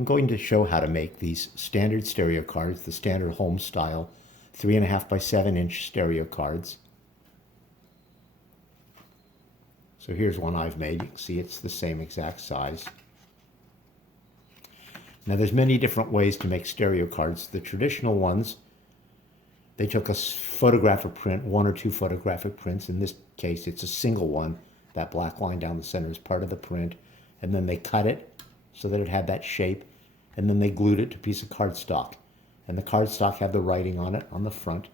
I'm going to show how to make these standard stereo cards, the standard home style 3.5 by 7-inch stereo cards. So here's one I've made. You can see it's the same exact size. Now there's many different ways to make stereo cards. The traditional ones, they took a photographic print, one or two photographic prints. In this case, it's a single one. That black line down the center is part of the print. And then they cut it so that it had that shape. And then they glued it to a piece of cardstock. And the cardstock had the writing on it on the front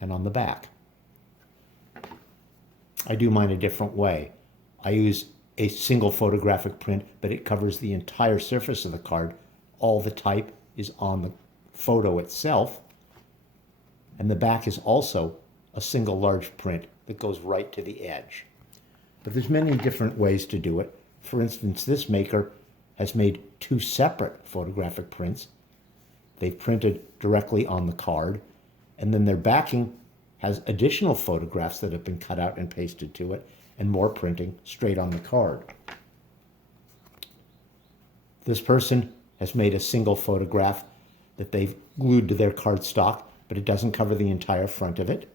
and on the back. I do mine a different way. I use a single photographic print, but it covers the entire surface of the card. All the type is on the photo itself. And the back is also a single large print that goes right to the edge. But there's many different ways to do it. For instance, this maker has made two separate photographic prints. They've printed directly on the card, and then their backing has additional photographs that have been cut out and pasted to it, and more printing straight on the card. This person has made a single photograph that they've glued to their cardstock, but it doesn't cover the entire front of it.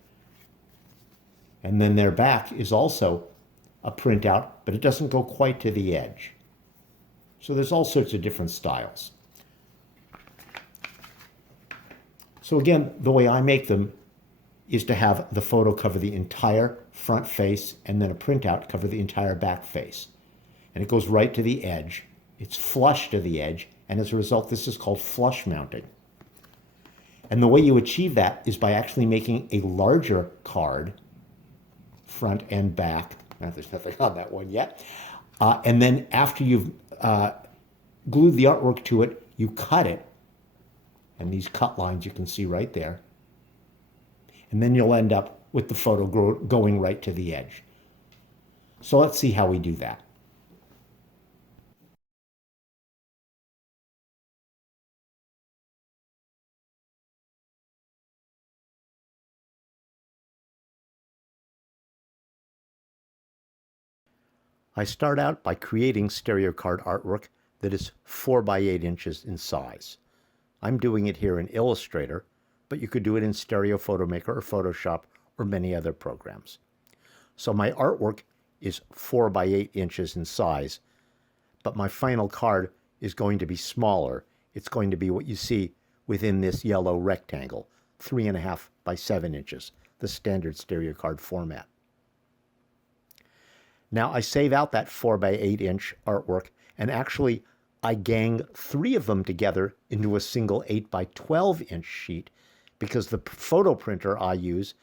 And then their back is also a printout, but it doesn't go quite to the edge. So there's all sorts of different styles. So again, the way I make them is to have the photo cover the entire front face and then a printout cover the entire back face. And it goes right to the edge. It's flush to the edge, and as a result, this is called flush mounting. And the way you achieve that is by actually making a larger card, front and back. Now, there's nothing on that one yet. And then after you've glued the artwork to it, you cut it. And these cut lines you can see right there. And then you'll end up with the photo going right to the edge. So let's see how we do that. I start out by creating stereo card artwork that is 4 by 8 inches in size. I'm doing it here in Illustrator, but you could do it in Stereo Photo Maker or Photoshop or many other programs. So my artwork is 4 by 8 inches in size, but my final card is going to be smaller. It's going to be what you see within this yellow rectangle, 3.5 by 7 inches, the standard stereo card format. Now I save out that 4 by 8 inch artwork, and actually I gang 3 of them together into a single 8 by 12 inch sheet because the photo printer I use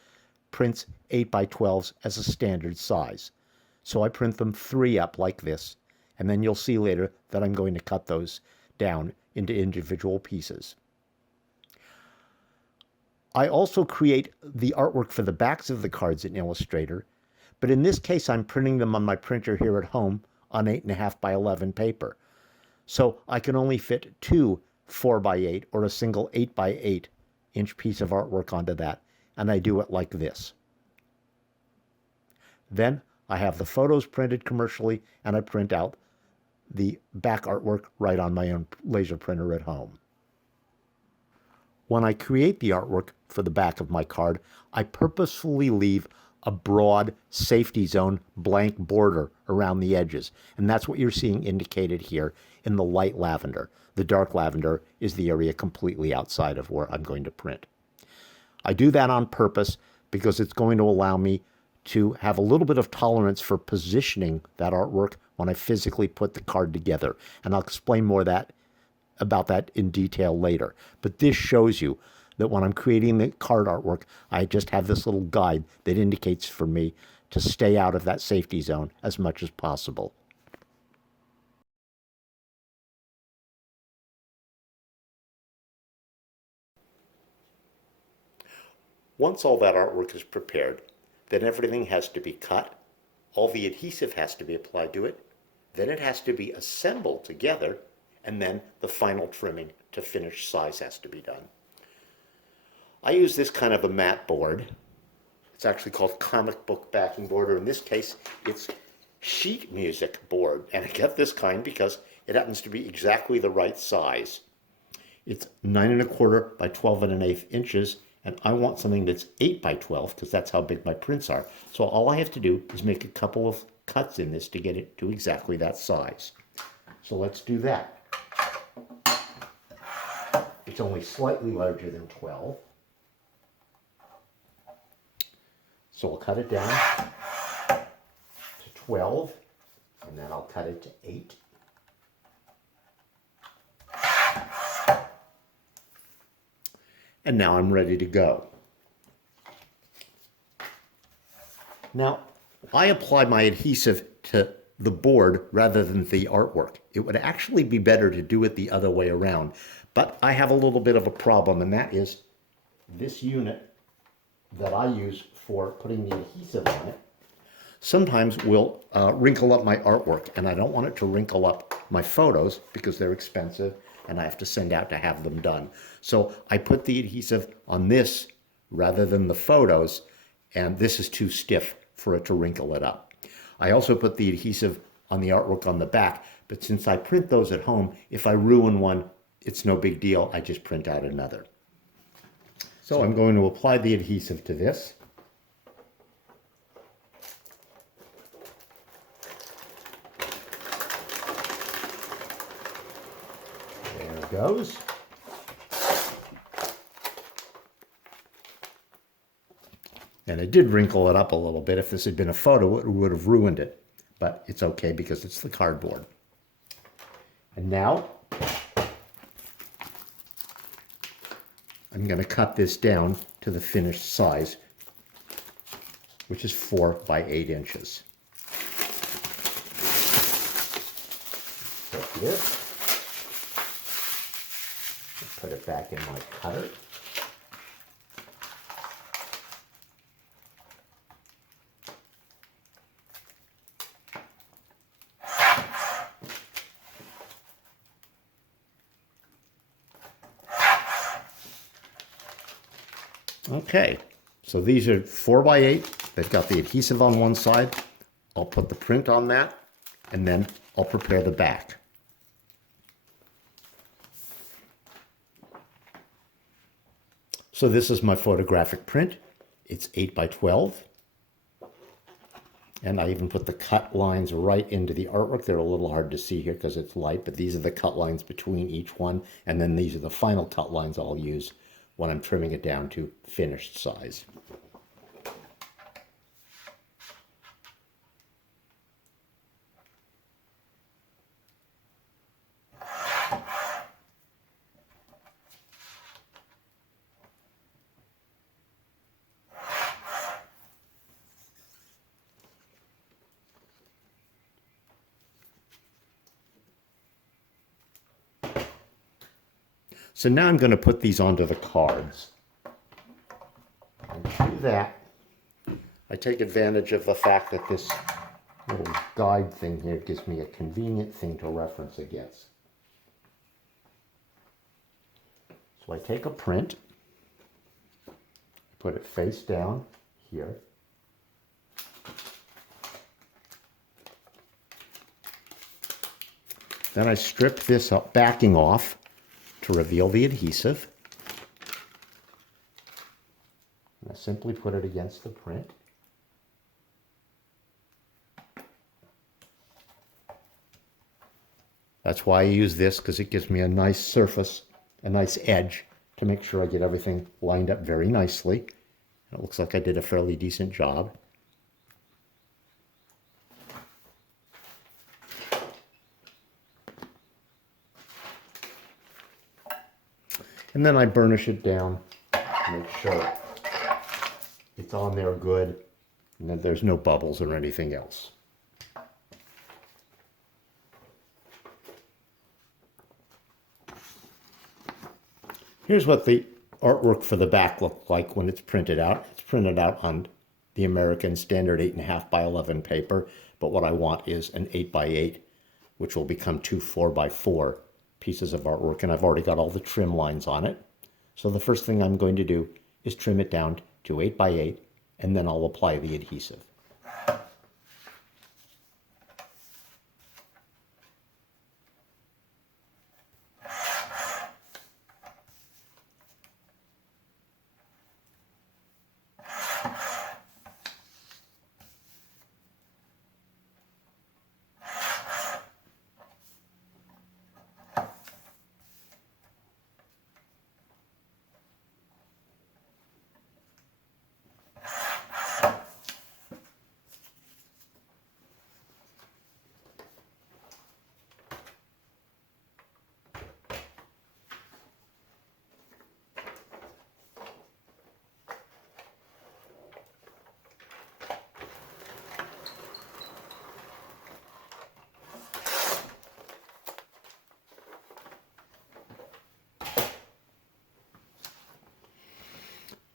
prints 8 by 12s as a standard size. So I print them 3 up like this, and then you'll see later that I'm going to cut those down into individual pieces. I also create the artwork for the backs of the cards in Illustrator, but in this case I'm printing them on my printer here at home on 8.5 by 11 paper. So I can only fit 2 4 by 8 or a single 8 by 8 inch piece of artwork onto that, and I do it like this. Then I have the photos printed commercially, and I print out the back artwork right on my own laser printer at home. When I create the artwork for the back of my card, I purposefully leave a broad safety zone blank border around the edges. And that's what you're seeing indicated here in the light lavender. The dark lavender is the area completely outside of where I'm going to print. I do that on purpose because it's going to allow me to have a little bit of tolerance for positioning that artwork when I physically put the card together. And I'll explain more about that in detail later. But this shows you that when I'm creating the card artwork, I just have this little guide that indicates for me to stay out of that safety zone as much as possible. Once all that artwork is prepared, then everything has to be cut, all the adhesive has to be applied to it, then it has to be assembled together, and then the final trimming to finished size has to be done. I use this kind of a mat board. It's actually called comic book backing board, or in this case, it's sheet music board. And I get this kind because It happens to be exactly the right size. It's 9 1/4 by 12 1/8 inches, and I want something that's 8 by 12 because that's how big my prints are. So all I have to do is make a couple of cuts in this to get it to exactly that size. So let's do that. It's only slightly larger than 12. So I'll cut it down to 12, and then I'll cut it to 8. And now I'm ready to go. Now, I apply my adhesive to the board rather than the artwork. It would actually be better to do it the other way around, but I have a little bit of a problem, and that is this unit that I use for putting the adhesive on it sometimes will wrinkle up my artwork, and I don't want it to wrinkle up my photos because they're expensive and I have to send out to have them done. So I put the adhesive on this rather than the photos, and this is too stiff for it to wrinkle it up. I also put the adhesive on the artwork on the back, but since I print those at home, if I ruin one, it's no big deal. I just print out another. So I'm going to apply the adhesive to this. There it goes. And it did wrinkle it up a little bit. If this had been a photo, it would have ruined it. But it's okay because it's the cardboard. And now I'm going to cut this down to the finished size, which is 4 by 8 inches. Take this, put it back in my cutter. Okay, so these are 4 by 8. They've got the adhesive on one side. I'll put the print on that, and then I'll prepare the back. So this is my photographic print. It's 8 by 12. And I even put the cut lines right into the artwork. They're a little hard to see here because it's light, but these are the cut lines between each one. And then these are the final cut lines I'll use when I'm trimming it down to finished size. So now I'm going to put these onto the cards. And to do that, I take advantage of the fact that this little guide thing here gives me a convenient thing to reference against. So I take a print, put it face down here. Then I strip this up, backing off, to reveal the adhesive. And I simply put it against the print. That's why I use this, because it gives me a nice surface, a nice edge to make sure I get everything lined up very nicely. And it looks like I did a fairly decent job. And then I burnish it down to make sure it's on there good and that there's no bubbles or anything else. Here's what the artwork for the back looks like when it's printed out. It's printed out on the American standard 8.5 by 11 paper, but what I want is an 8 by 8, which will become 2 4 by 4 pieces of artwork, and I've already got all the trim lines on it. So the first thing I'm going to do is trim it down to 8 by 8, and then I'll apply the adhesive.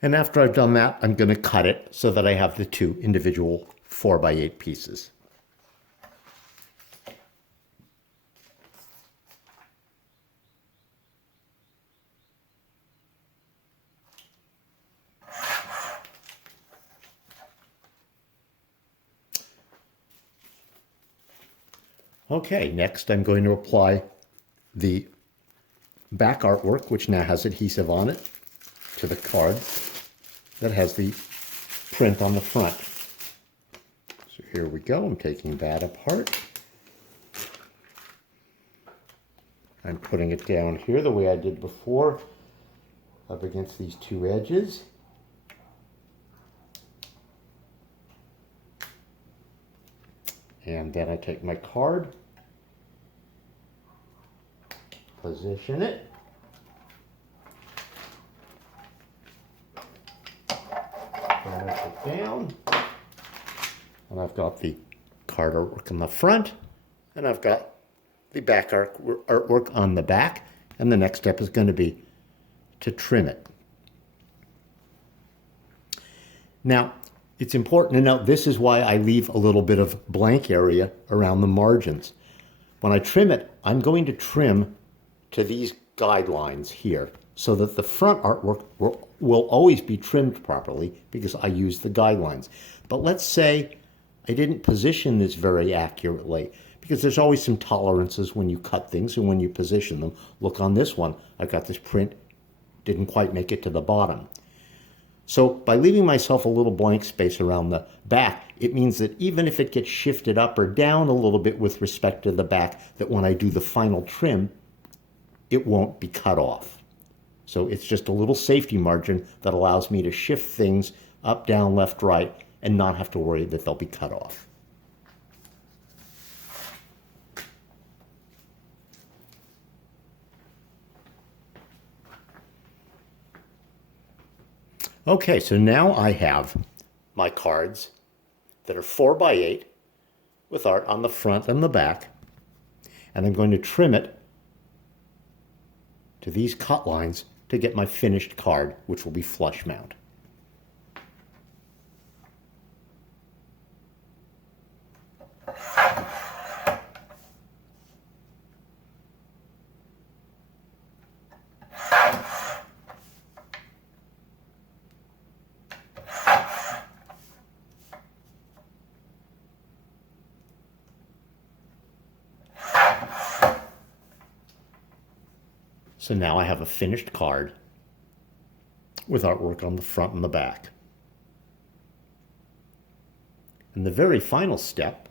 And after I've done that, I'm going to cut it so that I have the two individual 4x8 pieces. Okay, next I'm going to apply the back artwork, which now has adhesive on it, to the card that has the print on the front. So here we go. I'm taking that apart. I'm putting it down here the way I did before, up against these two edges. And then I take my card, position it, push it down, and I've got the card artwork on the front, and I've got the back artwork on the back, and the next step is going to be to trim it. Now, it's important to note this is why I leave a little bit of blank area around the margins. When I trim it, I'm going to trim to these guidelines here so that the front artwork will always be trimmed properly because I use the guidelines. But let's say I didn't position this very accurately because there's always some tolerances when you cut things and when you position them. Look on this one, I've got this print, didn't quite make it to the bottom. So by leaving myself a little blank space around the back, it means that even if it gets shifted up or down a little bit with respect to the back, that when I do the final trim, it won't be cut off. So it's just a little safety margin that allows me to shift things up, down, left, right, and not have to worry that they'll be cut off. Okay, so now I have my cards that are 4x8 with art on the front and the back, and I'm going to trim it to these cut lines to get my finished card, which will be flush mount. So now I have a finished card with artwork on the front and the back. And the very final step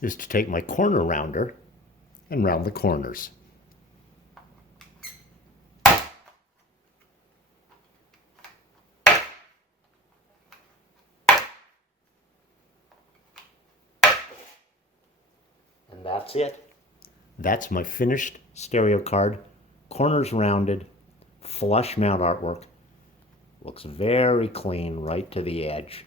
is to take my corner rounder and round the corners. And that's it. That's my finished stereo card. Corners rounded, flush mount artwork. Looks very clean right to the edge.